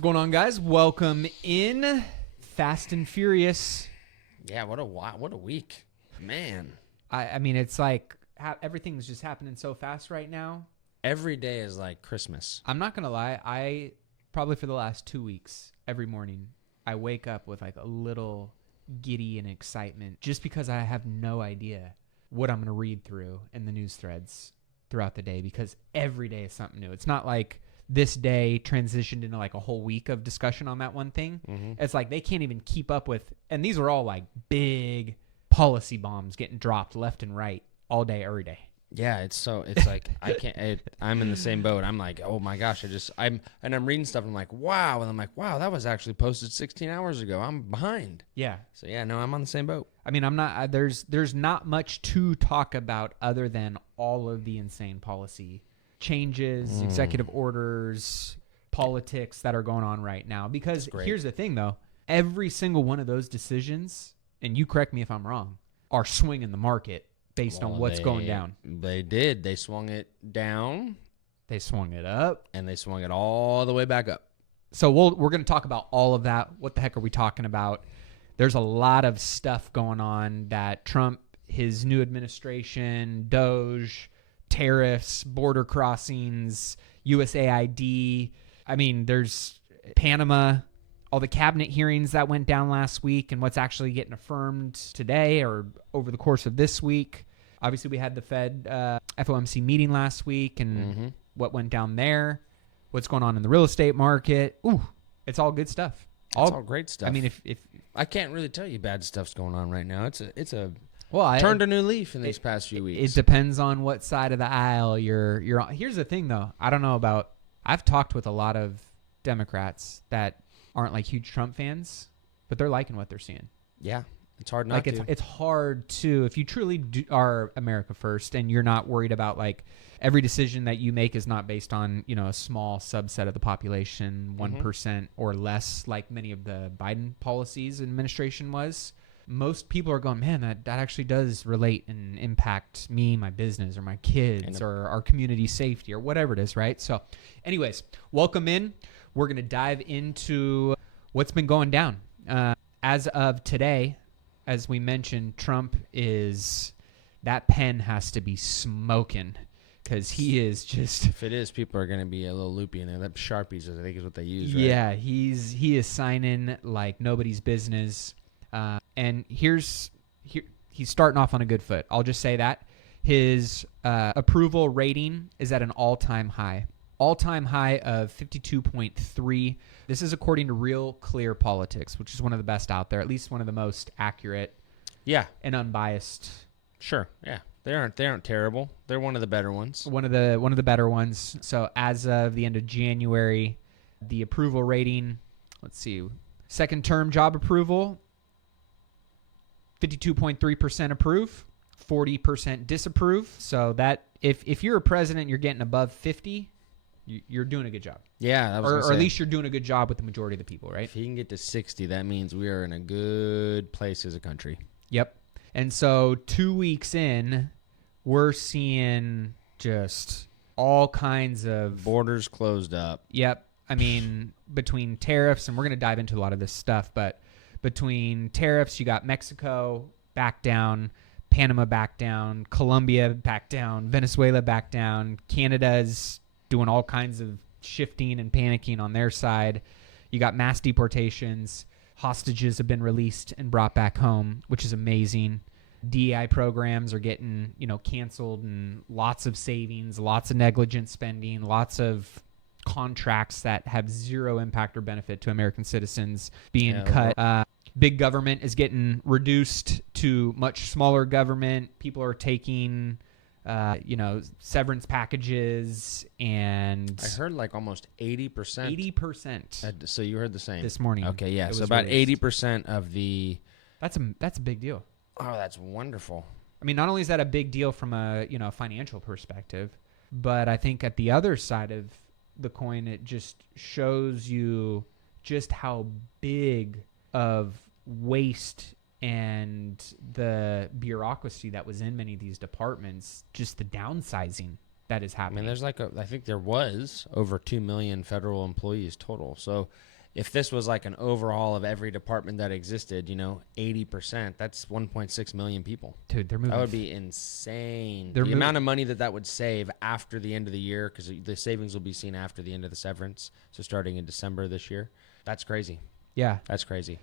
What's going on, guys? Welcome in. Fast and Furious. Yeah, what a week, man. I mean, it's like everything's just happening so fast right now. Every day is like Christmas. I'm not gonna lie. I probably for the last 2 weeks, every morning, I wake up with like a little giddy and excitement, just because I have no idea what I'm gonna read through in the news threads throughout the day. Because every day is something new. It's not like this day transitioned into like a whole week of discussion on that one thing. Mm-hmm. It's like they can't even keep up with, and these are all like big policy bombs getting dropped left and right all day, every day. Yeah, it's like I can't. I'm in the same boat. I'm like, oh my gosh, I'm reading stuff. And I'm like, wow, and I'm like, wow, that was actually posted 16 hours ago. I'm behind. Yeah. So yeah, no, I'm on the same boat. I mean, I'm not. There's not much to talk about other than all of the insane policy changes, executive orders, politics that are going on right now. Because here's the thing, though, every single one of those decisions, and you correct me if I'm wrong, are swinging the market based on what's going down. They did. They swung it down. They swung it up. And they swung it all the way back up. So we're going to talk about all of that. What the heck are we talking about? There's a lot of stuff going on that Trump, his new administration, Doge, tariffs, border crossings, USAID. I mean, there's Panama, all the cabinet hearings that went down last week and what's actually getting affirmed today or over the course of this week. Obviously, we had the Fed FOMC meeting last week and what went down there, what's going on in the real estate market. Ooh, it's all good stuff. It's all great stuff. I mean, if I can't really tell you bad stuff's going on right now. It's a well, turned a new leaf in these past few weeks. It depends on what side of the aisle you're on. Here's the thing, though. I don't know about. I've talked with a lot of Democrats that aren't like huge Trump fans, but they're liking what they're seeing. Yeah, it's hard not to. It's hard to, if you truly are America first and you're not worried about like every decision that you make is not based on, you know, a small subset of the population, 1% or less, like many of the Biden policies administration was. Most people are going, man, that actually does relate and impact me, my business, or my kids, or our community safety, or whatever it is, right? So anyways, welcome in. We're going to dive into what's been going down. As of today, as we mentioned, Trump that pen has to be smoking because he is just... If it is, people are going to be a little loopy in there. That Sharpies, I think, is what they use, right? Yeah, he is signing like nobody's business. And he's starting off on a good foot. I'll just say that. His approval rating is at an all-time high. All-time high of 52.3. This is according to Real Clear Politics, which is one of the best out there, at least one of the most accurate and unbiased. Sure, yeah. They aren't terrible. They're one of the better ones. One of the better ones. So as of the end of January, the approval rating, let's see, second term job approval, 52.3% approve, 40% disapprove. So that if you're a president, you're getting above 50, you're doing a good job. Yeah, or at least you're doing a good job with the majority of the people, right? If he can get to 60, that means we are in a good place as a country. Yep. And so 2 weeks in, we're seeing just all kinds of borders closed up. Yep. I mean, between tariffs, and we're going to dive into a lot of this stuff, but between tariffs, you got Mexico back down, Panama back down, Colombia back down, Venezuela back down, Canada's doing all kinds of shifting and panicking on their side. You got mass deportations. Hostages have been released and brought back home, which is amazing. DEI programs are getting, canceled, and lots of savings, lots of negligent spending, lots of contracts that have zero impact or benefit to American citizens being cut. Big government is getting reduced to much smaller government. People are taking, severance packages, and I heard like almost 80%. 80%. So you heard the same this morning. Okay, yeah. So about 80% of the. That's a big deal. Oh, that's wonderful. I mean, not only is that a big deal from a financial perspective, but I think at the other side of the coin, it just shows you just how big of waste and the bureaucracy that was in many of these departments, just the downsizing that is happening. I mean, I think there was over 2 million federal employees total. So if this was like an overhaul of every department that existed, 80%, that's 1.6 million people. Dude, they're moving. That would be insane. They're The amount of money that would save after the end of the year, because the savings will be seen after the end of the severance. So starting in December this year, that's crazy. Yeah. That's crazy.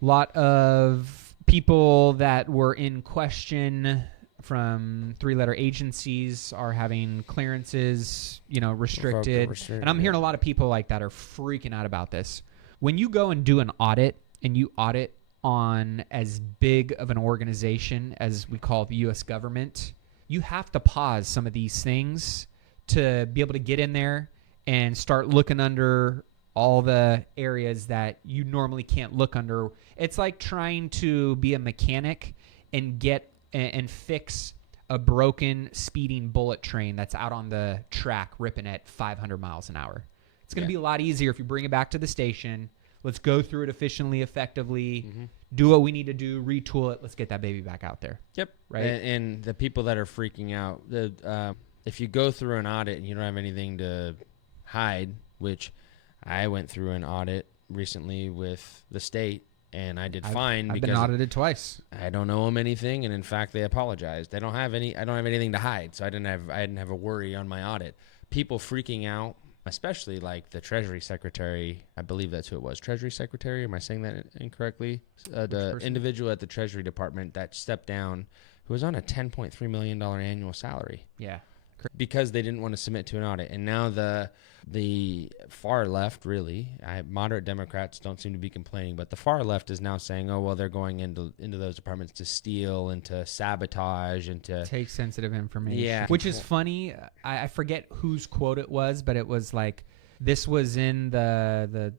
Lot of people that were in question from 3-letter agencies are having clearances, restricted. And I'm hearing a lot of people like that are freaking out about this. When you go and do an audit and you audit on as big of an organization as we call the U.S. government, you have to pause some of these things to be able to get in there and start looking under all the areas that you normally can't look under. It's like trying to be a mechanic and get and fix a broken speeding bullet train that's out on the track ripping at 500 miles an hour. It's going to be a lot easier if you bring it back to the station. Let's go through it efficiently, effectively, do what we need to do, retool it. Let's get that baby back out there. Yep. Right. And the people that are freaking out, if you go through an audit and you don't have anything to hide, which I went through an audit recently with the state, and I did fine. I've been audited twice. I don't owe them anything, and in fact, they apologized. I don't have anything to hide, so I didn't have a worry on my audit. People freaking out, especially like the Treasury Secretary. I believe that's who it was. Treasury Secretary. Am I saying that incorrectly? The individual at the Treasury Department that stepped down, who was on a $10.3 million annual salary. Yeah. Because they didn't want to submit to an audit. And now the far left, really, moderate Democrats don't seem to be complaining, but the far left is now saying, oh, well, they're going into those departments to steal and to sabotage and to take sensitive information. Yeah. Which is funny. I forget whose quote it was, but it was like, this was in the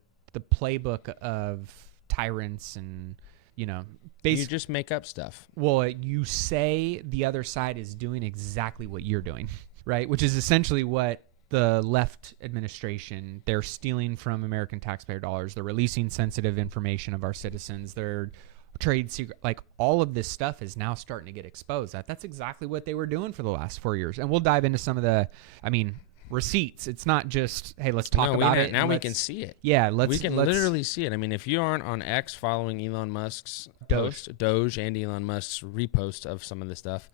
playbook of tyrants and, you just make up stuff. Well, you say the other side is doing exactly what you're doing, right? Which is essentially what the left administration, they're stealing from American taxpayer dollars. They're releasing sensitive information of our citizens. They're trade secret, like all of this stuff is now starting to get exposed. That's exactly what they were doing for the last 4 years. And we'll dive into some of the, receipts. It's not just, hey, let's talk about it. Now we can see it. Yeah, we can literally see it. I mean, if you aren't on X following Elon Musk's Doge and Elon Musk's repost of some of the stuff,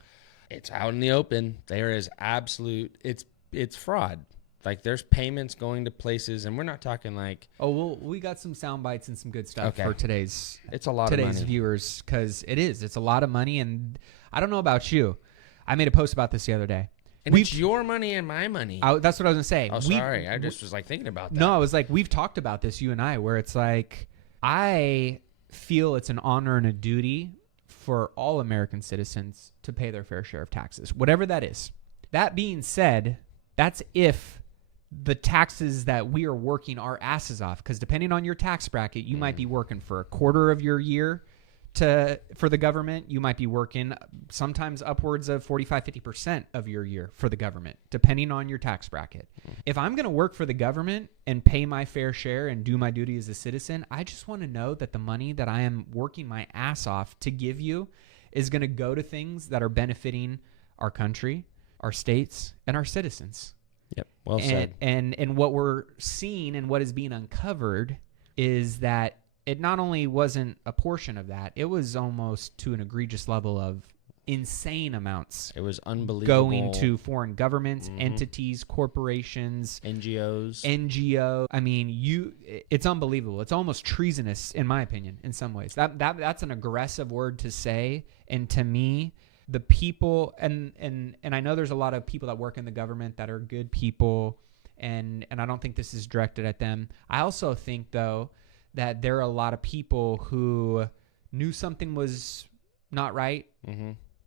it's out in the open. There is absolute, it's fraud. Like there's payments going to places, and we're not talking like. Oh, well, we got some sound bites and some good stuff for today's. It's a lot of money. Viewers, because it's a lot of money, and I don't know about you. I made a post about this the other day. And it's your money and my money. That's what I was going to say. Oh, sorry. I just was like thinking about that. No, I was like, we've talked about this, you and I, where it's like, I feel it's an honor and a duty for all American citizens to pay their fair share of taxes, whatever that is. That being said, that's if the taxes that we are working our asses off, because depending on your tax bracket, you might be working for a quarter of your year for the government. You might be working sometimes upwards of 45-50% of your year for the government, depending on your tax bracket. If I'm going to work for the government and pay my fair share and do my duty as a citizen, I just want to know that the money that I am working my ass off to give you is going to go to things that are benefiting our country, our states, and our citizens. Yep. Well said. And what we're seeing and what is being uncovered is that it not only wasn't a portion of that, it was almost to an egregious level of insane amounts. It was unbelievable. Going to foreign governments, entities, corporations, NGO. I mean, it's unbelievable. It's almost treasonous, in my opinion, in some ways. That's an aggressive word to say. And to me, the people, and I know there's a lot of people that work in the government that are good people, and I don't think this is directed at them. I also think, though, that there are a lot of people who knew something was not right,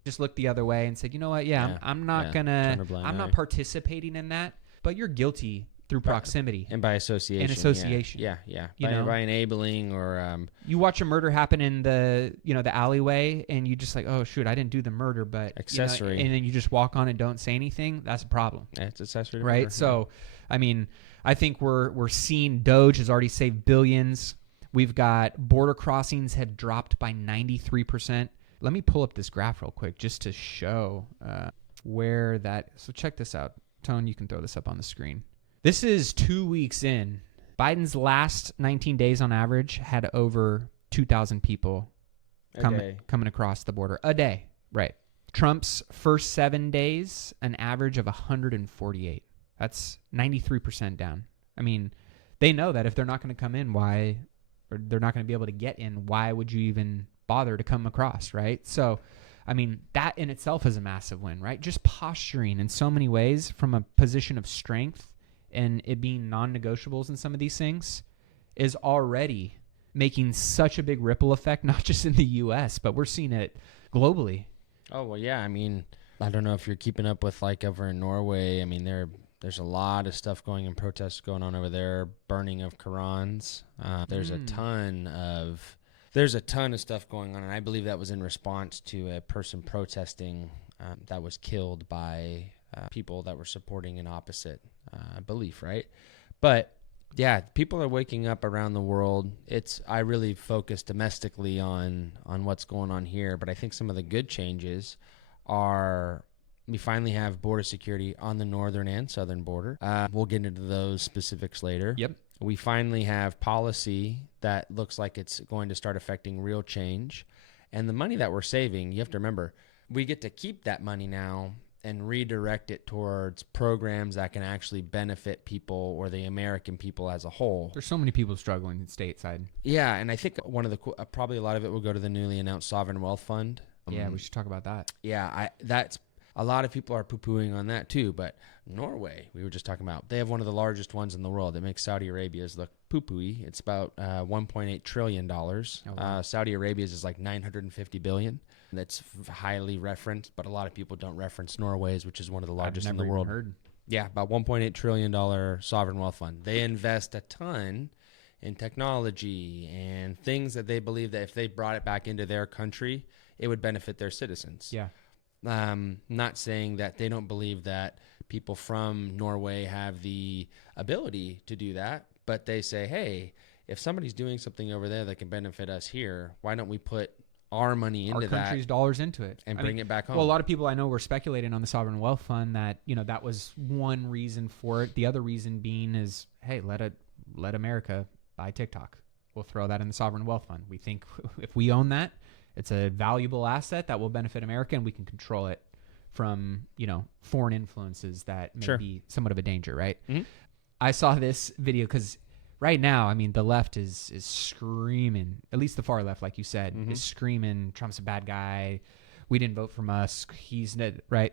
just looked the other way and said, you know what, I'm not participating in that, but you're guilty through proximity. And by association. Yeah. By enabling or... you watch a murder happen in the alleyway, and you just like, oh, shoot, I didn't do the murder, but... Accessory. And then you just walk on and don't say anything. That's a problem. Yeah, it's accessory to right? murder. So, I mean, I think we're seeing Doge has already saved billions. We've got border crossings have dropped by 93%. Let me pull up this graph real quick just to show where that... So check this out. Tone, you can throw this up on the screen. This is 2 weeks in Biden's last 19 days on average had over 2,000 people coming across the border a day. Right. Trump's first 7 days, an average of 148. That's 93% down. I mean, they know that if they're not going to come in, or they're not going to be able to get in, why would you even bother to come across, right? So, I mean, that in itself is a massive win, right? Just posturing in so many ways from a position of strength and it being non-negotiables in some of these things is already making such a big ripple effect, not just in the U.S., but we're seeing it globally. Oh, well, yeah. I mean, I don't know if you're keeping up with, like, over in Norway. I mean, there's a lot of stuff going and protests going on over there, burning of Qurans. There's a ton of stuff going on, and I believe that was in response to a person protesting that was killed by people that were supporting an opposite belief, right? But yeah, people are waking up around the world. I really focus domestically on what's going on here, but I think some of the good changes are we finally have border security on the northern and southern border. We'll get into those specifics later. Yep. We finally have policy that looks like it's going to start affecting real change. And the money that we're saving, you have to remember, we get to keep that money now and redirect it towards programs that can actually benefit people or the American people as a whole. There's so many people struggling stateside. Yeah, and I think one of the probably a lot of it will go to the newly announced Sovereign Wealth Fund. Yeah, we should talk about that. Yeah, that's a lot of people are poo-pooing on that too, but Norway, we were just talking about, they have one of the largest ones in the world. It makes Saudi Arabia's look poo-pooey. It's about $1.8 trillion. Oh, wow. Saudi Arabia's is like $950 billion. That's highly referenced, but a lot of people don't reference Norway's, which is one of the largest in the world. Heard. Yeah, about $1.8 trillion sovereign wealth fund. They invest a ton in technology and things that they believe that if they brought it back into their country, it would benefit their citizens. Yeah. Not saying that they don't believe that people from Norway have the ability to do that, but they say, hey, if somebody's doing something over there that can benefit us here, why don't we put our money into that, our country's dollars into it, and bring it back home? Well, a lot of people I know were speculating on the sovereign wealth fund that that was one reason for it. The other reason being is, hey, let America buy TikTok. We'll throw that in the sovereign wealth fund. We think if we own that, it's a valuable asset that will benefit America, and we can control it from foreign influences that may be somewhat of a danger, right? Mm-hmm. I saw this video because right now, I mean, the left is screaming, at least the far left, like you said, is screaming, Trump's a bad guy. We didn't vote for Musk. He's right.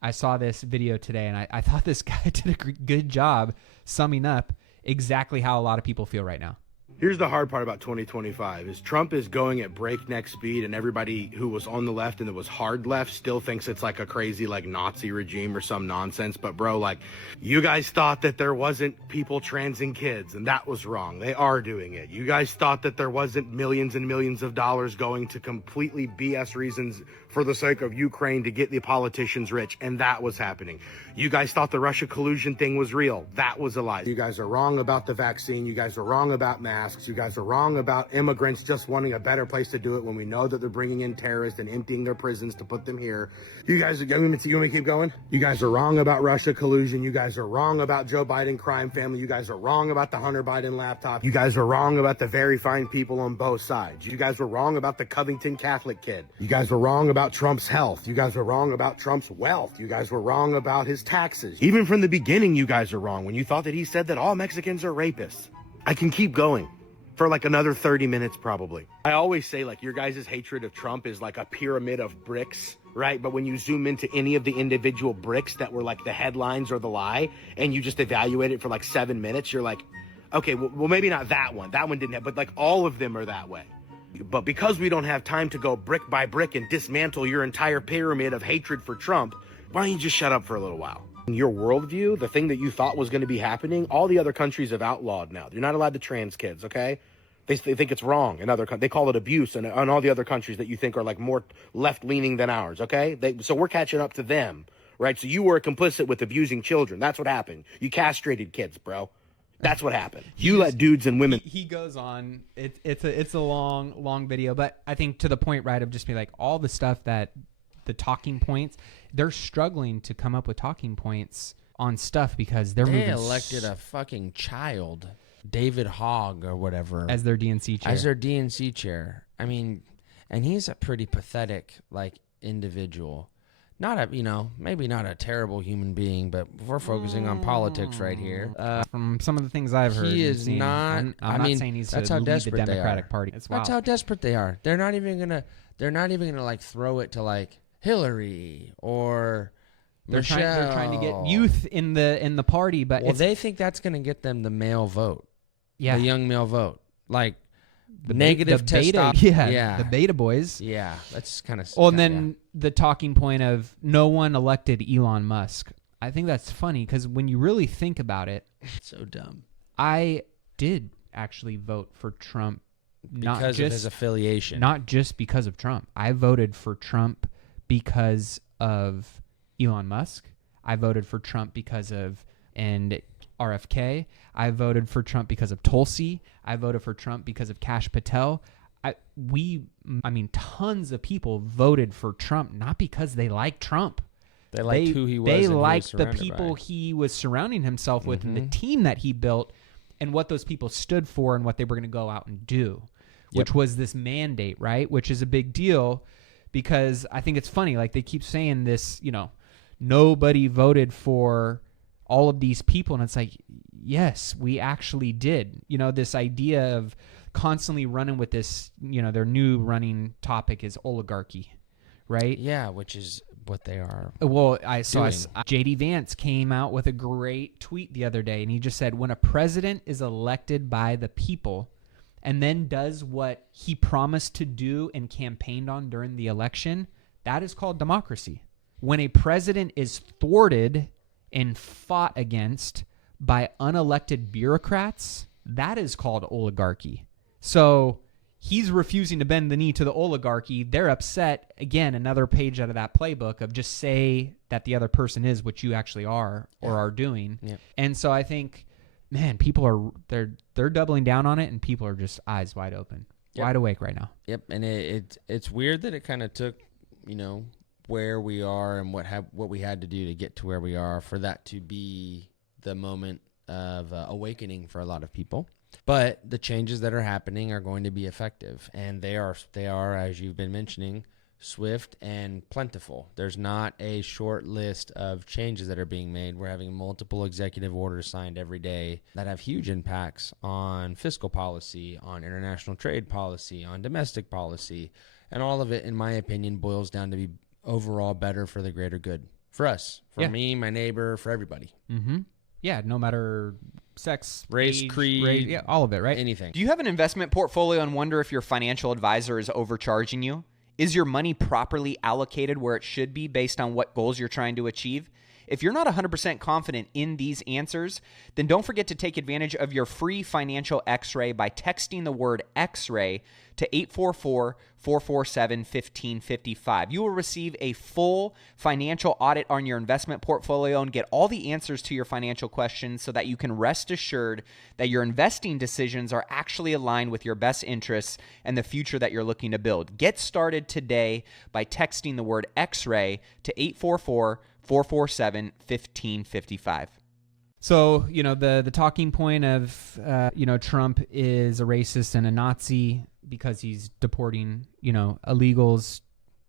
I saw this video today, and I thought this guy did a good job summing up exactly how a lot of people feel right now. Here's the hard part about 2025 is Trump is going at breakneck speed, and everybody who was on the left and that was hard left still thinks it's like a crazy like Nazi regime or some nonsense. But bro, like, you guys thought that there wasn't people transing kids, and that was wrong. They are doing it. You guys thought that there wasn't millions and millions of dollars going to completely BS reasons for the sake of Ukraine to get the politicians rich, and that was happening. You guys thought the Russia collusion thing was real. That was a lie. You guys are wrong about the vaccine. You guys are wrong about masks. You guys are wrong about immigrants just wanting a better place to do it when we know that they're bringing in terrorists and emptying their prisons to put them here. You guys are going to keep going? You guys are wrong about Russia collusion. You guys are wrong about Joe Biden crime family. You guys are wrong about the Hunter Biden laptop. You guys are wrong about the very fine people on both sides. You guys were wrong about the Covington Catholic kid. You guys were wrong about Trump's health. You guys were wrong about Trump's wealth. You guys were wrong about his taxes. Even from the beginning, you guys are wrong when you thought that he said that all Mexicans are rapists. I can keep going for like another 30 minutes probably. I always say like your guys' hatred of Trump is like a pyramid of bricks, right? But when you zoom into any of the individual bricks that were like the headlines or the lie, and you just evaluate it for like 7 minutes, you're like, okay, well maybe not that one. That one didn't have, but like all of them are that way. But because we don't have time to go brick by brick and dismantle your entire pyramid of hatred for Trump, why don't you just shut up for a little while? In your worldview, the thing that you thought was going to be happening, all the other countries have outlawed now. You're not allowed to trans kids, okay? They think it's wrong in other countries. They call it abuse in all the other countries that you think are like more left-leaning than ours, okay? So we're catching up to them, right? So you were complicit with abusing children. That's what happened. You castrated kids, bro. That's what happened. You let dudes and women. He goes on. It's a long video, but I think to the point, right, of just be like all the stuff that the talking points, they're struggling to come up with talking points on stuff because they elected a fucking child. David Hogg or whatever as their DNC chair. As their DNC chair. I mean, and he's a pretty pathetic like individual. Not a, maybe not a terrible human being, but we're focusing on politics right here. From some of the things I've heard, He is seen, not. I'm not saying he's that's to how lead the desperate they Democratic are. Party. It's wild. That's how desperate they are. They're not even gonna like throw it to like Hillary or Michelle. They're trying to get youth in the party, but they think that's gonna get them the male vote. Yeah, the young male vote, like the negative testosterone. Yeah, the beta boys. Yeah, that's kind of. Well, and then the talking point of no one elected Elon Musk. I think that's funny because when you really think about it, so dumb. I did actually vote for Trump because of his affiliation, not just because of Trump. I voted for Trump because of Elon Musk. I voted for Trump because of RFK. I voted for Trump because of Tulsi. I voted for Trump because of Kash Patel. Tons of people voted for Trump not because they like Trump. They liked who he was. They and liked the people he was surrounding himself with and the team that he built and what those people stood for and what they were going to go out and do, which was this mandate, right? Which is a big deal because I think it's funny. Like they keep saying this, nobody voted for all of these people. And it's like, yes, we actually did. This idea of constantly running with this, their new running topic is oligarchy, right? Yeah, which is what they are. Well, JD Vance came out with a great tweet the other day, and he just said, when a president is elected by the people and then does what he promised to do and campaigned on during the election, that is called democracy. When a president is thwarted and fought against by unelected bureaucrats, that is called oligarchy. So he's refusing to bend the knee to the oligarchy. They're upset. Again, another page out of that playbook of just say that the other person is what you actually are or are doing. Yeah. And so I think, man, people are they're doubling down on it, and people are just eyes wide open, wide awake right now. Yep, and it's weird that it kind of took, where we are and what we had to do to get to where we are for that to be the moment of awakening for a lot of people. But the changes that are happening are going to be effective, and they are, as you've been mentioning, swift and plentiful. There's not a short list of changes that are being made. We're having multiple executive orders signed every day that have huge impacts on fiscal policy, on international trade policy, on domestic policy, and all of it, in my opinion, boils down to be overall better for the greater good. For us, for me, my neighbor, for everybody. Mm-hmm. Yeah, no matter sex, race, age, creed, all of it, right? Anything. Do you have an investment portfolio and wonder if your financial advisor is overcharging you? Is your money properly allocated where it should be based on what goals you're trying to achieve? If you're not 100% confident in these answers, then don't forget to take advantage of your free financial x-ray by texting the word x-ray to 844-447-1555. You will receive a full financial audit on your investment portfolio and get all the answers to your financial questions so that you can rest assured that your investing decisions are actually aligned with your best interests and the future that you're looking to build. Get started today by texting the word x-ray to 844-447-1555. So, the talking point of, Trump is a racist and a Nazi because he's deporting, illegals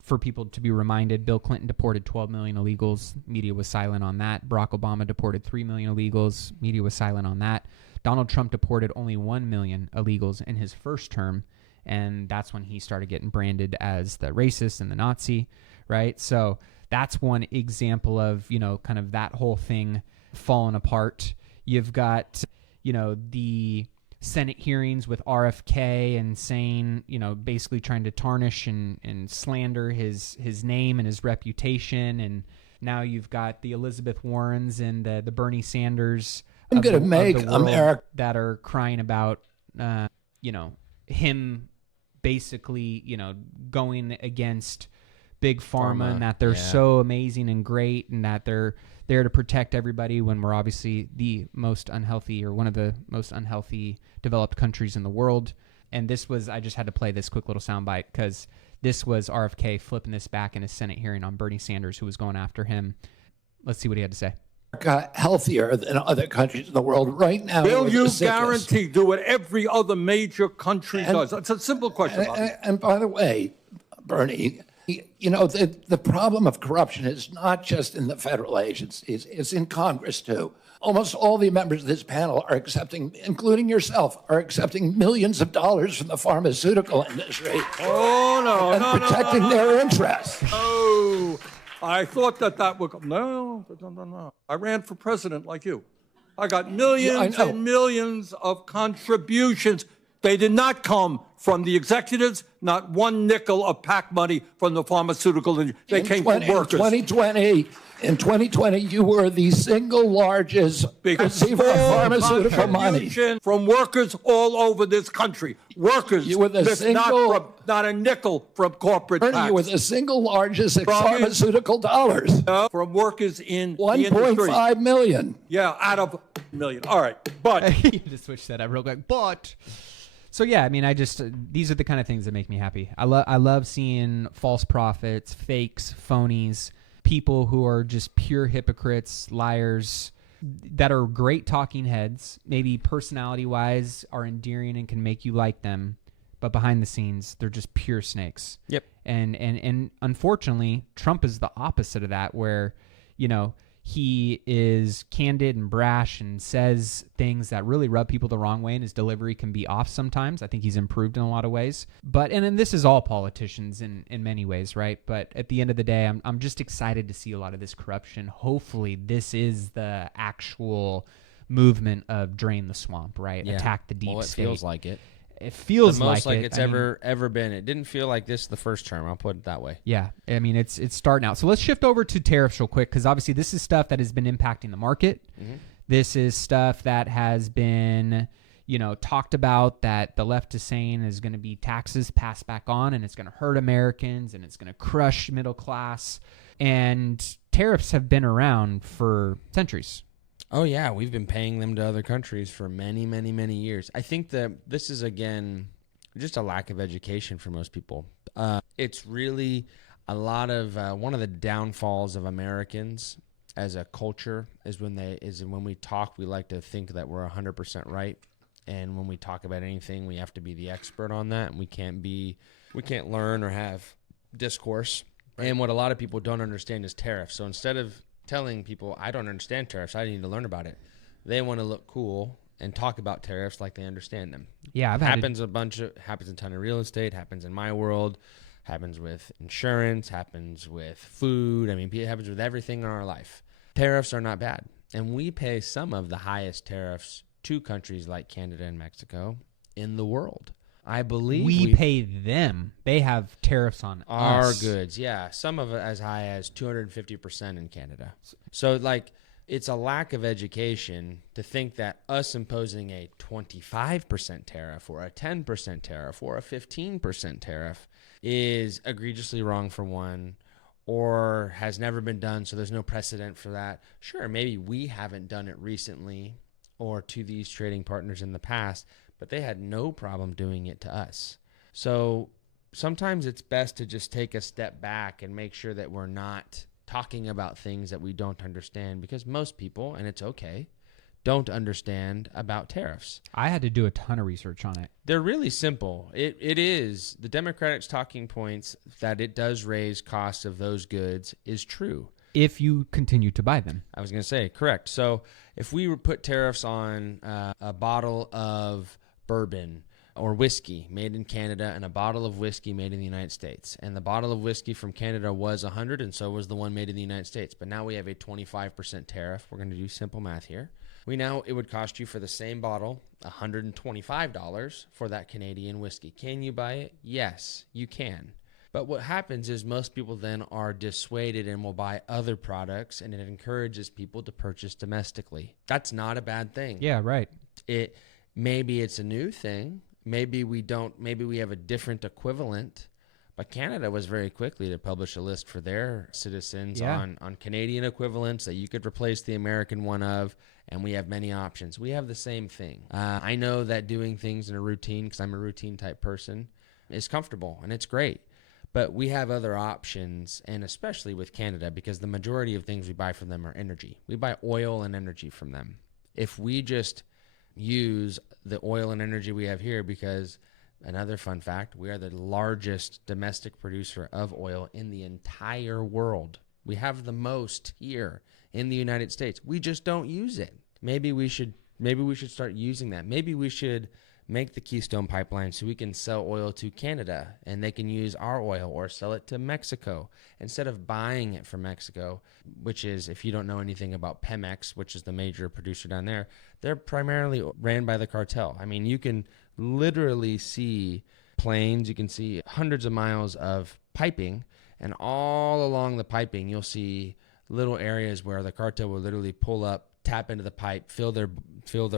for people to be reminded. Bill Clinton deported 12 million illegals. Media was silent on that. Barack Obama deported 3 million illegals. Media was silent on that. Donald Trump deported only 1 million illegals in his first term. And that's when he started getting branded as the racist and the Nazi, right? So that's one example of, kind of that whole thing falling apart. You've got, the Senate hearings with RFK and saying, basically trying to tarnish and slander his name and his reputation. And now you've got the Elizabeth Warrens and the Bernie Sanders I'm going to make America that are crying about, him basically, going against Big Pharma and that they're so amazing and great and that they're there to protect everybody when we're obviously the most unhealthy or one of the most unhealthy developed countries in the world. And this was, I just had to play this quick little soundbite because this was RFK flipping this back in a Senate hearing on Bernie Sanders, who was going after him. Let's see what he had to say. healthier than other countries in the world right now. Will you guarantee do what every other major country does? It's a simple question. And by the way, Bernie, you know, the problem of corruption is not just in the federal agencies, it's in Congress too. Almost all the members of this panel are accepting, including yourself, are accepting millions of dollars from the pharmaceutical industry. And protecting their interests. Oh, I thought that would come. No. I ran for president like you. I got millions and millions of contributions. They did not come from the executives, not one nickel of PAC money from the pharmaceutical industry. They came from workers. In 2020, you were the single largest receiver of pharmaceutical money. From workers all over this country. Workers, you were the not a nickel from corporate PACs. You were the single largest pharmaceutical dollars. From workers in 1.5 million. Yeah, out of a million. All right, but... You just switch that up real quick. But... So yeah, I mean, these are the kind of things that make me happy. I love seeing false prophets, fakes, phonies, people who are just pure hypocrites, liars, that are great talking heads, maybe personality-wise are endearing and can make you like them, but behind the scenes, they're just pure snakes. Yep. And unfortunately, Trump is the opposite of that, where, you know, he is candid and brash and says things that really rub people the wrong way, and his delivery can be off sometimes. I think he's improved in a lot of ways. And this is all politicians in many ways, right? But at the end of the day, I'm just excited to see a lot of this corruption. Hopefully this is the actual movement of drain the swamp, right? Yeah. Attack the deep state. It feels like it. It feels the most like it. it's ever been. It didn't feel like this the first term. I'll put it that way. Yeah, I mean it's starting out. So let's shift over to tariffs real quick, because obviously this is stuff that has been impacting the market. Mm-hmm. This is stuff that has been, you know, talked about, that the left is saying is going to be taxes passed back on, and it's going to hurt Americans, and it's going to crush middle class. And tariffs have been around for centuries. Oh, yeah. We've been paying them to other countries for many, many, many years. I think that this is, again, just a lack of education for most people. It's really a lot of one of the downfalls of Americans as a culture is when we talk, we like to think that we're 100% right. And when we talk about anything, we have to be the expert on that. And we can't learn or have discourse. Right. And what a lot of people don't understand is tariffs. So instead of telling people, I don't understand tariffs, I need to learn about it, they want to look cool and talk about tariffs like they understand them. Yeah, happens a ton of real estate, happens in my world, happens with insurance, happens with food. I mean, it happens with everything in our life. Tariffs are not bad. And we pay some of the highest tariffs to countries like Canada and Mexico in the world. I believe we pay them. They have tariffs on our us. goods. Yeah, some of it as high as 250% in Canada. So, like, it's a lack of education to think that us imposing a 25% tariff or a 10% tariff or a 15% tariff is egregiously wrong for one, or has never been done, so there's no precedent for that. Sure, maybe we haven't done it recently or to these trading partners in the past, but they had no problem doing it to us. So sometimes it's best to just take a step back and make sure that we're not talking about things that we don't understand, because most people, and it's okay, don't understand about tariffs. I had to do a ton of research on it. They're really simple. It is. The Democrats' talking points that it does raise costs of those goods is true. If you continue to buy them. I was going to say, correct. So if we were put tariffs on a bottle of bourbon or whiskey made in Canada and a bottle of whiskey made in the United States, and the bottle of whiskey from Canada was 100 and so was the one made in the United States, but now we have a 25% tariff. We're going to do simple math here. It would cost you for the same bottle $125 for that Canadian whiskey. Can you buy it? Yes, you can. But what happens is most people then are dissuaded and will buy other products, and it encourages people to purchase domestically. That's not a bad thing. Yeah, right. Maybe it's a new thing. Maybe we have a different equivalent. But Canada was very quickly to publish a list for their citizens on Canadian equivalents that you could replace the American one of, and we have many options. We have the same thing. I know that doing things in a routine, because I'm a routine type person, is comfortable, and it's great. But we have other options, and especially with Canada, because the majority of things we buy from them are energy. We buy oil and energy from them. If we just use the oil and energy we have here, because another fun fact, we are the largest domestic producer of oil in the entire world. We have the most here in the United States. We just don't use it. Maybe we should start using that. Maybe we should make the Keystone Pipeline so we can sell oil to Canada and they can use our oil, or sell it to Mexico instead of buying it from Mexico, which is, if you don't know anything about Pemex, which is the major producer down there, they're primarily ran by the cartel. I mean, you can literally see planes, you can see hundreds of miles of piping, and all along the piping you'll see little areas where the cartel will literally pull up, tap into the pipe, fill their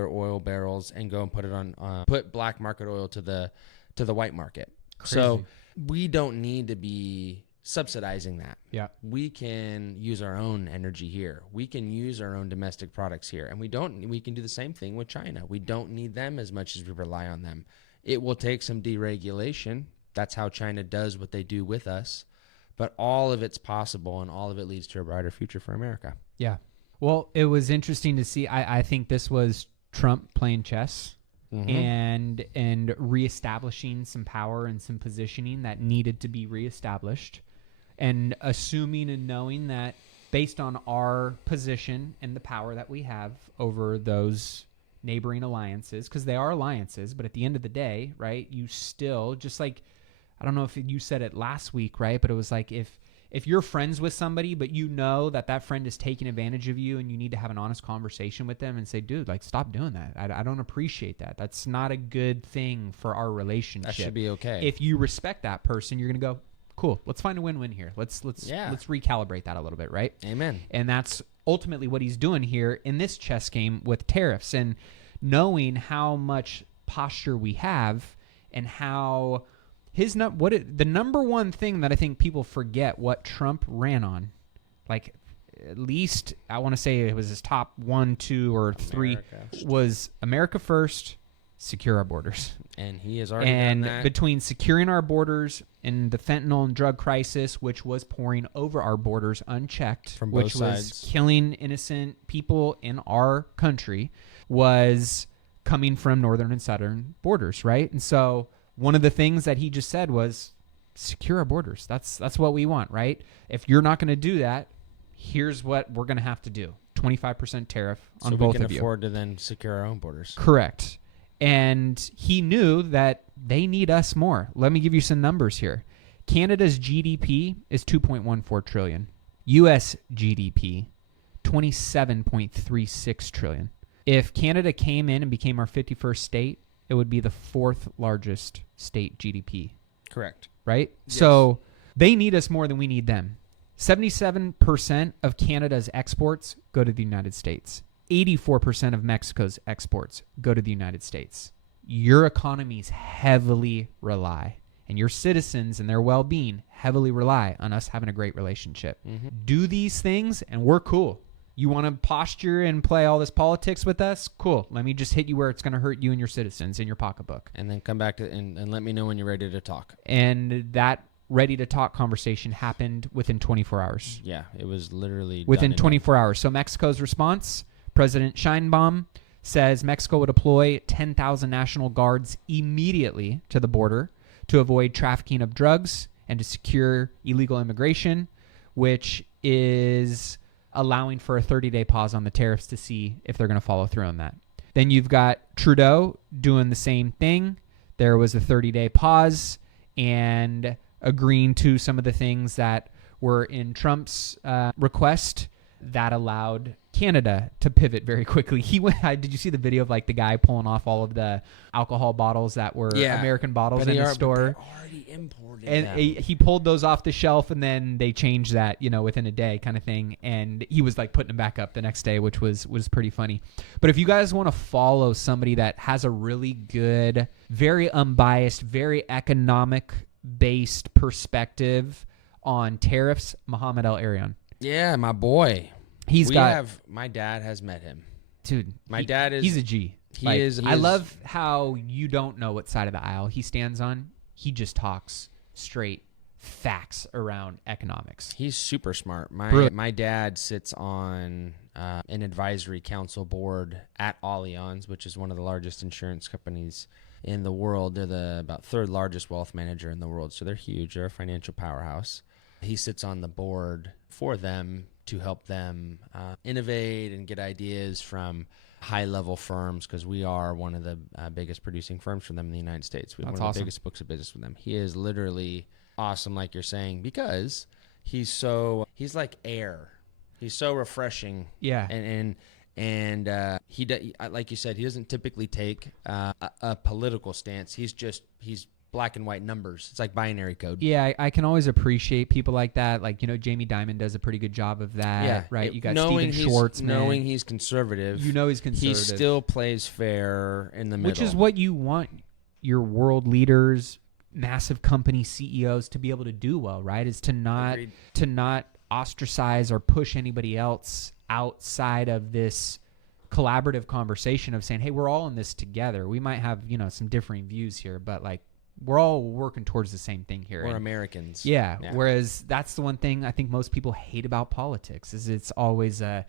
oil barrels, and go and put it on put black market oil to the white market. Crazy. So we don't need to be subsidizing that. Yeah. We can use our own energy here. We can use our own domestic products here, and we can do the same thing with China. We don't need them as much as we rely on them. It will take some deregulation. That's how China does what they do with us. But all of it's possible, and all of it leads to a brighter future for America. Yeah. Well, it was interesting to see. I think this was Trump playing chess and reestablishing some power and some positioning that needed to be reestablished, and assuming and knowing that based on our position and the power that we have over those neighboring alliances, because they are alliances, but at the end of the day, right, you still, just like, I don't know if you said it last week, right, but it was like, if you're friends with somebody, but you know that friend is taking advantage of you, and you need to have an honest conversation with them and say, dude, like, stop doing that. I don't appreciate that. That's not a good thing for our relationship. That should be okay. If you respect that person, you're going to go, cool, let's find a win-win here. Let's recalibrate that a little bit, right? Amen. And that's ultimately what he's doing here in this chess game with tariffs, and knowing how much posture we have, and how the number one thing that I think people forget what Trump ran on, like, at least I want to say it was his top 1, 2, or 3, was America first, secure our borders. And he has already done that. And between securing our borders and the fentanyl and drug crisis, which was pouring over our borders unchecked, from both which sides, was killing innocent people in our country, was coming from northern and southern borders, right? And so one of the things that he just said was secure our borders. That's what we want, right? If you're not going to do that, here's what we're going to have to do. 25% tariff on both of you. So we can afford to then secure our own borders. Correct. And he knew that they need us more. Let me give you some numbers here. Canada's GDP is $2.14 trillion. U.S. GDP, $27.36 trillion. If Canada came in and became our 51st state, it would be the 4th largest state GDP. Correct. Right? Yes. So they need us more than we need them. 77% of Canada's exports go to the United States. 84% of Mexico's exports go to the United States. Your economies heavily rely, and your citizens and their well-being heavily rely on us having a great relationship. Mm-hmm. Do these things, and we're cool. You want to posture and play all this politics with us? Cool. Let me just hit you where it's going to hurt you and your citizens in your pocketbook. And then come back and let me know when you're ready to talk. And that ready to talk conversation happened within 24 hours. Yeah, it was literally within 24 hours. So Mexico's response, President Sheinbaum says Mexico would deploy 10,000 National Guards immediately to the border to avoid trafficking of drugs and to secure illegal immigration, which is allowing for a 30-day pause on the tariffs to see if they're going to follow through on that. Then you've got Trudeau doing the same thing. There was a 30-day pause and agreeing to some of the things that were in Trump's request that allowed Canada to pivot very quickly. Did you see the video of like the guy pulling off all of the alcohol bottles that were American bottles in the store? Already imported and them. He pulled those off the shelf, and then they changed that, within a day kind of thing. And he was like putting them back up the next day, which was pretty funny. But if you guys want to follow somebody that has a really good, very unbiased, very economic-based perspective on tariffs, Mohamed El-Arian. Yeah, my boy. My dad has met him. Dude, He's a G. I love how you don't know what side of the aisle he stands on. He just talks straight facts around economics. He's super smart. Brilliant. My dad sits on an advisory council board at Allianz, which is one of the largest insurance companies in the world. They're about third largest wealth manager in the world, so they're huge. They're a financial powerhouse. He sits on the board for them to help them innovate and get ideas from high-level firms, because we are one of the biggest producing firms for them in the United States. We have That's one of awesome. the biggest books of business with them. He is literally awesome, like you're saying, because he's like air. He's so refreshing. Yeah. And like you said, he doesn't typically take a political stance. He's black and white numbers. It's like binary code. Yeah, I can always appreciate people like that. Like, Jamie Dimon does a pretty good job of that. Yeah, right. You got knowing Steven Schwartzman. knowing he's conservative. He's conservative. He still plays fair in the middle, which is what you want your world leaders, massive company CEOs to be able to do well, right? Is to not ostracize or push anybody else outside of this collaborative conversation of saying, hey, we're all in this together. We might have, some differing views here, but like we're all working towards the same thing here. We're Americans. Yeah. Whereas that's the one thing I think most people hate about politics is it's always that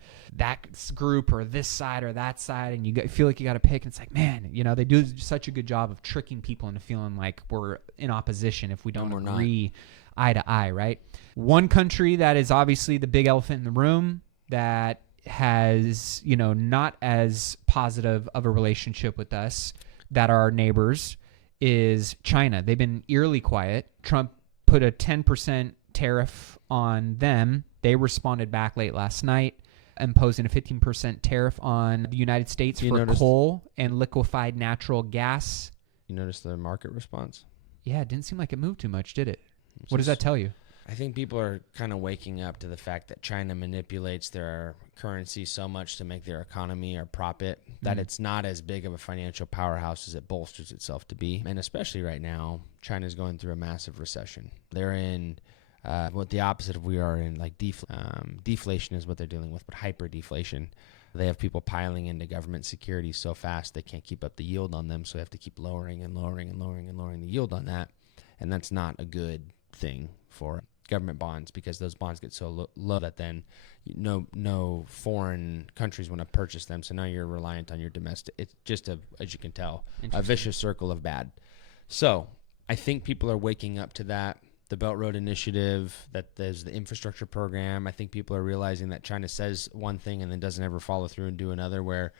group or this side or that side, and you feel like you got to pick. And it's like, man, they do such a good job of tricking people into feeling like we're in opposition if we don't agree eye to eye, right? One country that is obviously the big elephant in the room that has, not as positive of a relationship with us that are our neighbors is China. They've been eerily quiet. Trump put a 10% tariff on them. They responded back late last night, imposing a 15% tariff on the United States for coal and liquefied natural gas. You notice the market response? Yeah, it didn't seem like it moved too much, did it? What does that tell you? I think people are kind of waking up to the fact that China manipulates their currency so much to make their economy or prop it that it's not as big of a financial powerhouse as it bolsters itself to be. And especially right now, China's going through a massive recession. They're in what the opposite of we are in, like deflation is what they're dealing with, but hyper deflation. They have people piling into government securities so fast they can't keep up the yield on them, so they have to keep lowering the yield on that. And that's not a good thing for government bonds, because those bonds get so low that then no foreign countries want to purchase them. So now you're reliant on your domestic. It's just as you can tell, a vicious circle of bad. So I think people are waking up to that. The Belt Road Initiative, that there's the infrastructure program. I think people are realizing that China says one thing and then doesn't ever follow through and do another, where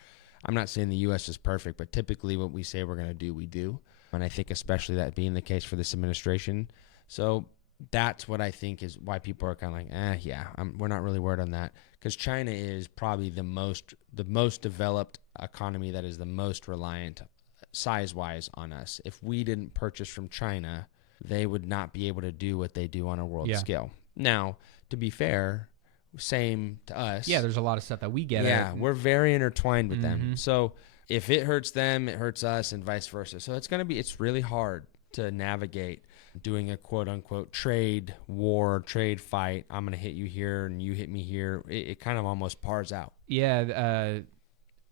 I'm not saying the U.S. is perfect, but typically what we say we're going to do, we do. And I think especially that being the case for this administration. So that's what I think is why people are kind of like, we're not really worried on that, because China is probably the most developed economy that is the most reliant size-wise on us. If we didn't purchase from China, they would not be able to do what they do on a world scale. Now, to be fair, same to us. Yeah, there's a lot of stuff that we get. Yeah, we're very intertwined with them. So if it hurts them, it hurts us, and vice versa. So it's really hard to navigate doing a quote-unquote trade war, trade fight. I'm going to hit you here and you hit me here. It kind of almost pars out. Yeah,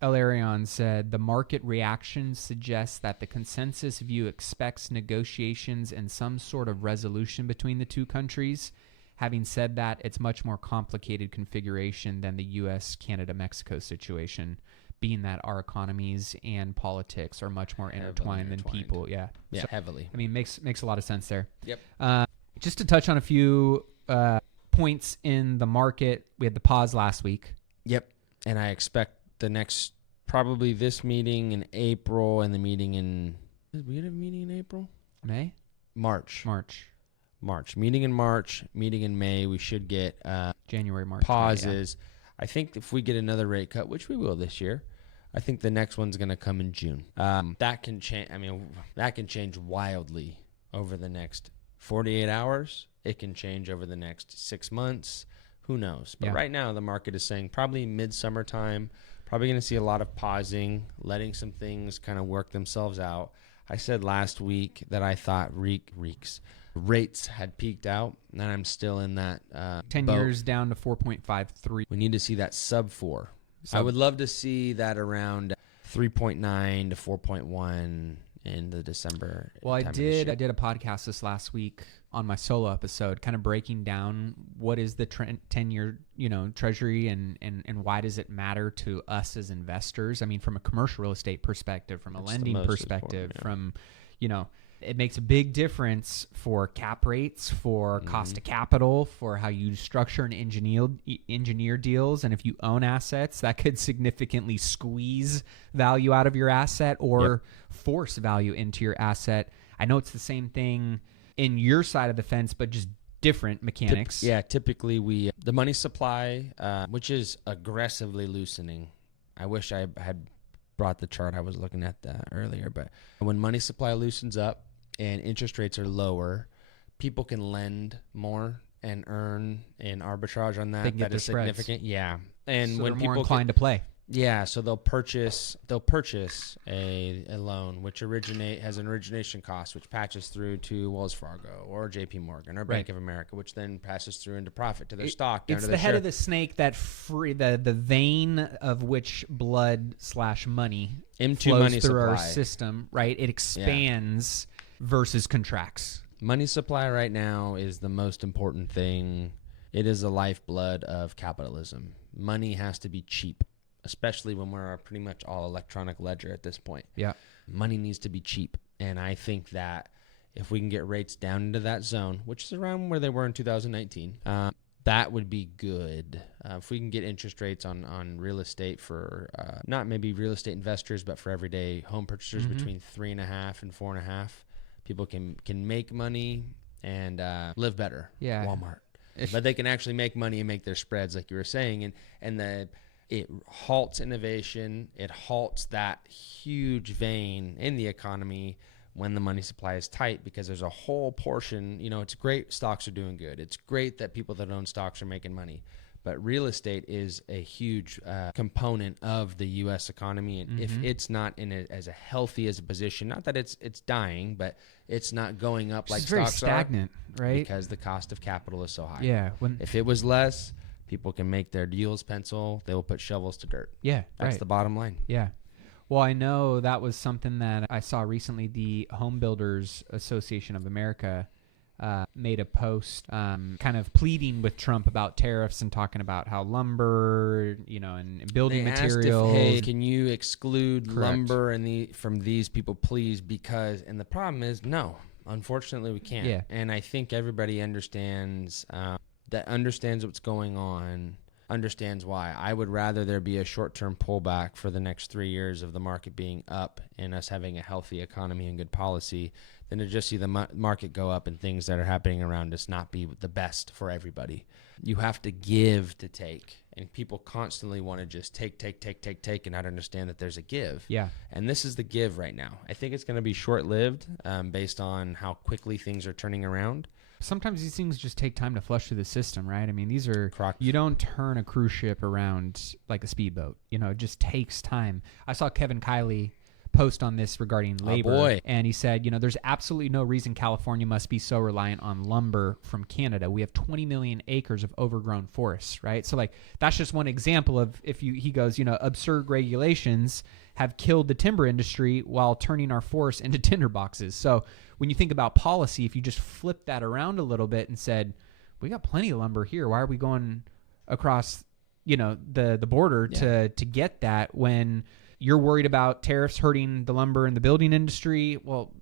El Arion said, the market reaction suggests that the consensus view expects negotiations and some sort of resolution between the two countries. Having said that, it's much more complicated configuration than the U.S., Canada, Mexico situation, being that our economies and politics are much more intertwined than people. Yeah. Yeah, So, heavily. I mean, makes a lot of sense there. Yep. Just to touch on a few points in the market, we had the pause last week. Yep. And I expect probably this meeting in April and the meeting in, we have a meeting in April? March. Meeting in March, meeting in May. We should get January, March. pauses. I think if we get another rate cut, which we will this year, I think the next one's going to come in June. That can change. I mean, that can change wildly over the next 48 hours. It can change over the next 6 months. Who knows? But right now, the market is saying probably midsummer time. Probably going to see a lot of pausing, letting some things kind of work themselves out. I said last week that I thought rates had peaked out, and I'm still in that 10 boat. years down to 4.53. We need to see that sub 4. I would love to see that around 3.9 to 4.1 in the December. Well, I time of this did year. a podcast this last week on my solo episode, kind of breaking down what is the 10-year, treasury and why does it matter to us as investors? I mean, from a commercial real estate perspective, from a lending perspective, from, it makes a big difference for cap rates, for cost of capital, for how you structure and engineer deals. And if you own assets, that could significantly squeeze value out of your asset or force value into your asset. I know it's the same thing in your side of the fence, but just different mechanics. Typically the money supply, which is aggressively loosening. I wish I had brought the chart. I was looking at that earlier, but when money supply loosens up and interest rates are lower, people can lend more and earn an arbitrage on that. They can get that is their significant. Yeah. And so when they're people more inclined to play. Yeah, so they'll purchase a loan which has an origination cost, which patches through to Wells Fargo or JP Morgan or Bank of America, which then passes through into profit to their stock. It's the head of the snake that the vein of which blood/money into flows money through our supply. system, right? It expands versus contracts. Money supply right now is the most important thing. It is the lifeblood of capitalism. Money has to be cheap, especially when we're pretty much all electronic ledger at this point. Yeah. Money needs to be cheap. And I think that if we can get rates down into that zone, which is around where they were in 2019, that would be good. If we can get interest rates on real estate for, not maybe real estate investors, but for everyday home purchasers between 3.5 and 4.5, people can make money and live better. Yeah. Walmart. But they can actually make money and make their spreads, like you were saying. And it halts innovation. It halts that huge vein in the economy when the money supply is tight, because there's a whole portion, it's great stocks are doing good. It's great that people that own stocks are making money. But real estate is a huge component of the U.S. economy. And if it's not in as healthy as a position, not that it's dying, but it's not going up like It's very stocks stagnant, right? Because the cost of capital is so high. Yeah. If it was less, people can make their deals pencil. They will put shovels to dirt. Yeah, That's the bottom line. Yeah. Well, I know that was something that I saw recently. The Home Builders Association of America made a post kind of pleading with Trump about tariffs and talking about how lumber, and building materials. Hey, can you exclude Correct. lumber from these people, please? And the problem is, no, unfortunately, we can't. Yeah. And I think everybody understands what's going on, understands why. I would rather there be a short-term pullback for the next 3 years of the market being up and us having a healthy economy and good policy than to just see the market go up and things that are happening around us not be the best for everybody. You have to give to take, and people constantly want to just take, and not understand that there's a give. Yeah. And this is the give right now. I think it's going to be short-lived based on how quickly things are turning around. Sometimes these things just take time to flush through the system, right? I mean, Correct. You don't turn a cruise ship around like a speedboat. It just takes time. I saw Kevin Kiley post on this regarding labor. Boy. And he said, there's absolutely no reason California must be so reliant on lumber from Canada. We have 20 million acres of overgrown forests, right? So that's just one example of he goes, absurd regulations have killed the timber industry while turning our forests into tinder boxes. So when you think about policy, if you just flip that around a little bit and said, we got plenty of lumber here, why are we going across, the border to get that when you're worried about tariffs hurting the lumber and the building industry? Well,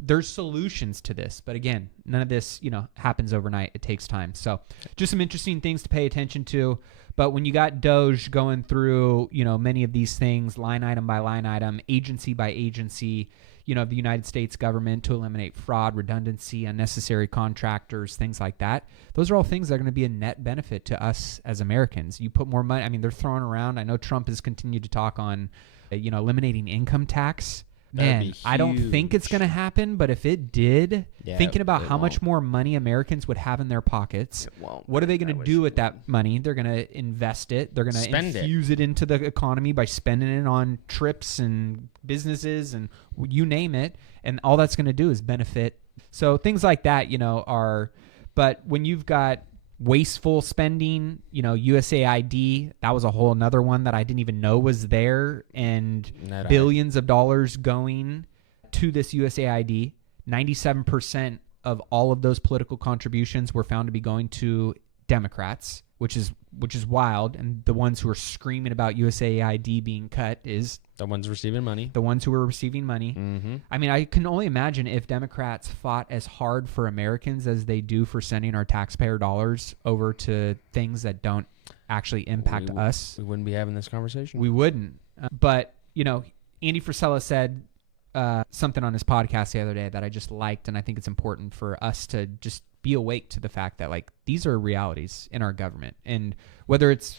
there's solutions to this. But again, none of this, happens overnight. It takes time. So just some interesting things to pay attention to. But when you got DOGE going through, many of these things, line item by line item, agency by agency, of the United States government to eliminate fraud, redundancy, unnecessary contractors, things like that. Those are all things that are going to be a net benefit to us as Americans. You put more money. I mean, they're throwing around. I know Trump has continued to talk on, eliminating income tax. Man, I don't think it's going to happen, but if it did, thinking about how much more money Americans would have in their pockets, what are they going to do with that money? They're going to invest it. They're going to infuse it into the economy by spending it on trips and businesses and you name it. And all that's going to do is benefit. So things like that, but when you've got wasteful spending, USAID, that was a whole another one that I didn't even know was there, and billions of dollars going to this USAID. 97% of all of those political contributions were found to be going to Democrats, which is wild. And the ones who are screaming about USAID being cut is The ones receiving money. the ones who are receiving money. Mm-hmm. I mean, I can only imagine if Democrats fought as hard for Americans as they do for sending our taxpayer dollars over to things that don't actually impact us. We wouldn't be having this conversation. We wouldn't. But, Andy Frisella said something on his podcast the other day that I just liked, and I think it's important for us to just be awake to the fact that, like, these are realities in our government. And whether it's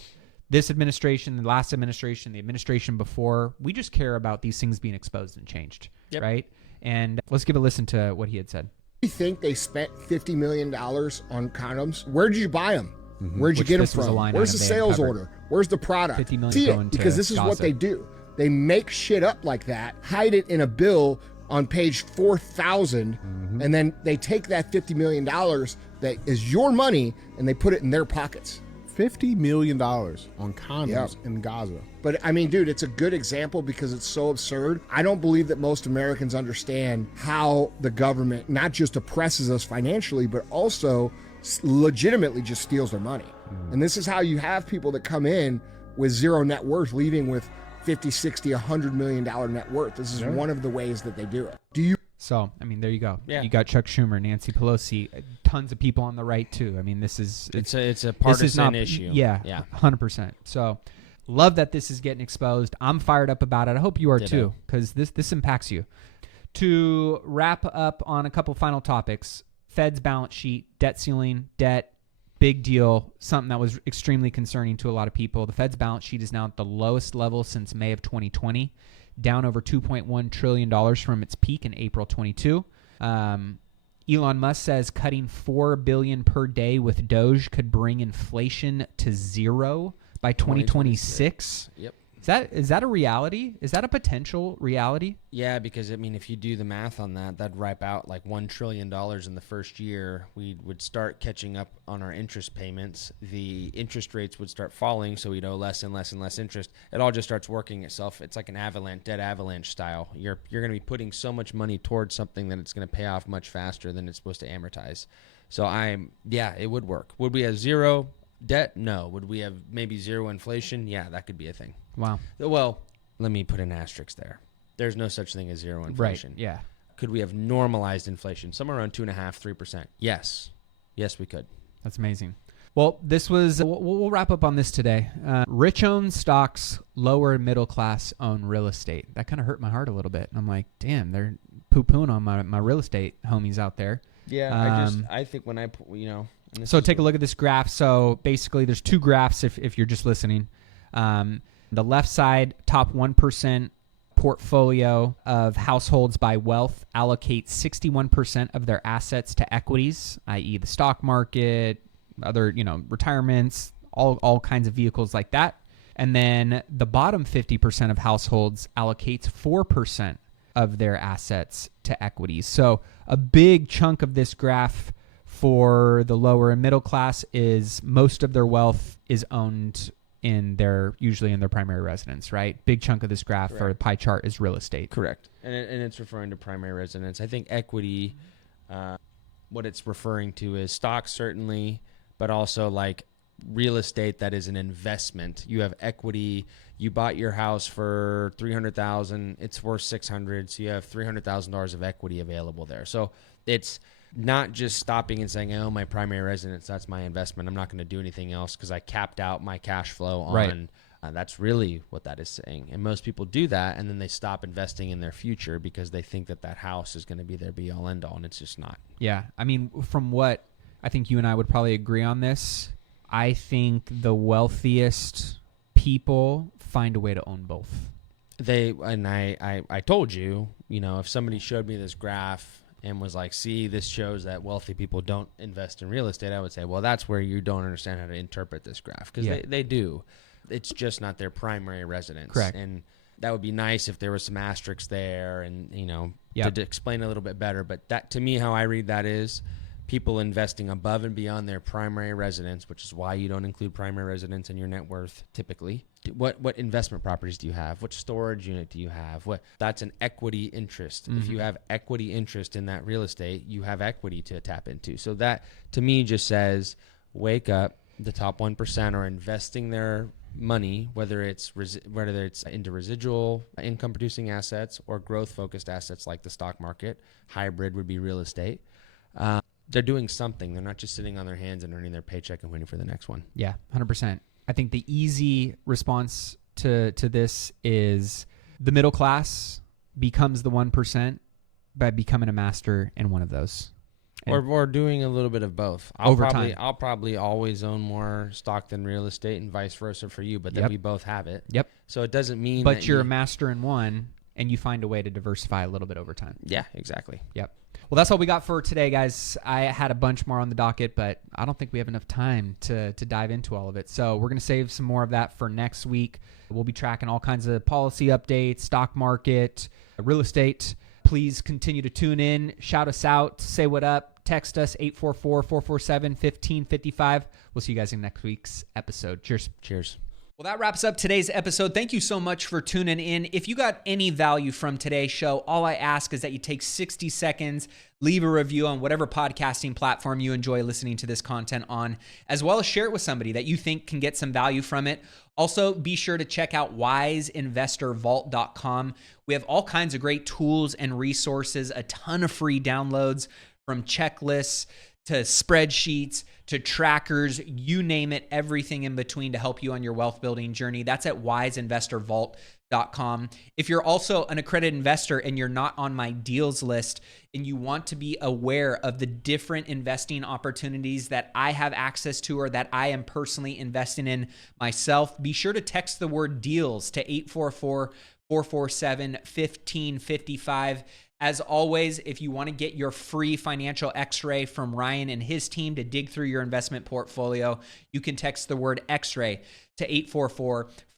this administration, the last administration, the administration before, we just care about these things being exposed and changed, right? And let's give a listen to what he had said. You think they spent $50 million on condoms? Where did you buy them? Where'd you get them this was a from? line Where's the item they had sales covered. order? Where's the product? 50 million See going it, to because this is what Gaza. they do. They make shit up like that, hide it in a bill on page 4,000, and then they take that $50 million that is your money and they put it in their pockets. $50 million on condoms in Gaza. But I mean, dude, it's a good example because it's so absurd. I don't believe that most Americans understand how the government not just oppresses us financially, but also legitimately just steals their money. And this is how you have people that come in with zero net worth, leaving with 50, 60, $100 million net worth. This is one of the ways that they do it. Do you? So, I mean, there you go. Yeah. You got Chuck Schumer, Nancy Pelosi, tons of people on the right too. I mean, this is It's a this is partisan not, issue. Yeah, Yeah. 100%. So, love that this is getting exposed. I'm fired up about it. I hope you are Ditto. too, because this impacts you. To wrap up on a couple final topics, Fed's balance sheet, debt ceiling, debt, big deal, something that was extremely concerning to a lot of people. The Fed's balance sheet is now at the lowest level since May of 2020, down over $2.1 trillion from its peak in April 22. Elon Musk says cutting $4 billion per day with Doge could bring inflation to zero by 2026. Yep. Is that a reality? Is that a potential reality? Yeah, because I mean, if you do the math on that, that'd ripe out like $1 trillion in the first year. We would start catching up on our interest payments. The interest rates would start falling, so we'd owe less and less and less interest. It all just starts working itself. It's like an debt avalanche style. You're going to be putting so much money towards something that it's going to pay off much faster than it's supposed to amortize. So it would work. Would we have zero debt? No. Would we have maybe zero inflation? Yeah, that could be a thing. Wow. Well, let me put an asterisk there. There's no such thing as zero inflation. Right. Yeah. Could we have normalized inflation somewhere around 2.5%, 3%? Yes. Yes, we could. That's amazing. Well, this was, we'll wrap up on this today. Rich own stocks, lower and middle class own real estate. That kind of hurt my heart a little bit. I'm like, damn, they're poo-pooing on my real estate homies out there. Yeah, I think when So take a look at this graph. So basically there's two graphs if you're just listening. The left side, top 1% portfolio of households by wealth allocate 61% of their assets to equities, i.e. the stock market, other, retirements, all kinds of vehicles like that. And then the bottom 50% of households allocates 4% of their assets to equities. So a big chunk of this graph for the lower and middle class is most of their wealth is owned usually in their primary residence, right? Big chunk of this graph or pie chart is real estate. Correct. And it's referring to primary residence. I think equity, what it's referring to is stocks certainly, but also like real estate that is an investment. You have equity. You bought your house for $300,000. It's worth $600,000. So you have $300,000 of equity available there. So it's not just stopping and saying, oh, my primary residence, that's my investment. I'm not going to do anything else because I capped out my cash flow on. Right. That's really what that is saying. And most people do that, and then they stop investing in their future because they think that house is going to be their be-all, end-all, and it's just not. Yeah. I mean, from what I think you and I would probably agree on this, I think the wealthiest people find a way to own both. I told you, if somebody showed me this graph and was like, see, this shows that wealthy people don't invest in real estate, I would say, well, that's where you don't understand how to interpret this graph, because they do. It's just not their primary residence. Correct. And that would be nice if there was some asterisks there and, to explain a little bit better. But that, to me, how I read that is people investing above and beyond their primary residence, which is why you don't include primary residence in your net worth typically. What investment properties do you have? What storage unit do you have? That's an equity interest. If you have equity interest in that real estate, you have equity to tap into. So that to me just says, wake up. The top 1% are investing their money, whether it's into residual income producing assets or growth focused assets like the stock market. Hybrid would be real estate. They're doing something. They're not just sitting on their hands and earning their paycheck and waiting for the next one. Yeah, 100%. I think the easy response to this is the middle class becomes the 1% by becoming a master in one of those. Or doing a little bit of both. Over time. I'll probably always own more stock than real estate and vice versa for you, but then we both have it. Yep. So it doesn't mean But that you're a master in one, and you find a way to diversify a little bit over time. Yeah, exactly. Yep. Well, that's all we got for today, guys. I had a bunch more on the docket, but I don't think we have enough time to dive into all of it. So we're going to save some more of that for next week. We'll be tracking all kinds of policy updates, stock market, real estate. Please continue to tune in, shout us out, say what up. Text us 844-447-1555. We'll see you guys in next week's episode. Cheers. Cheers. Well, that wraps up today's episode. Thank you so much for tuning in. If you got any value from today's show, all I ask is that you take 60 seconds, leave a review on whatever podcasting platform you enjoy listening to this content on, as well as share it with somebody that you think can get some value from it. Also, be sure to check out wiseinvestorvault.com. We have all kinds of great tools and resources, a ton of free downloads, from checklists to spreadsheets to trackers, you name it, everything in between to help you on your wealth building journey. That's at wiseinvestorvault.com. If you're also an accredited investor and you're not on my deals list and you want to be aware of the different investing opportunities that I have access to or that I am personally investing in myself, be sure to text the word deals to 844-447-1555. As always, if you want to get your free financial x-ray from Ryan and his team to dig through your investment portfolio, you can text the word x-ray to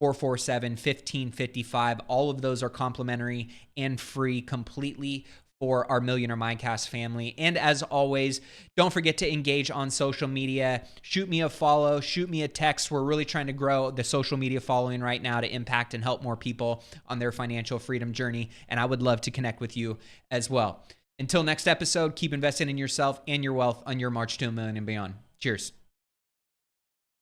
844-447-1555. All of those are complimentary and free completely for our Millionaire Mindcast family. And as always, don't forget to engage on social media. Shoot me a follow, shoot me a text. We're really trying to grow the social media following right now to impact and help more people on their financial freedom journey. And I would love to connect with you as well. Until next episode, keep investing in yourself and your wealth on your march to $1 million and beyond. Cheers.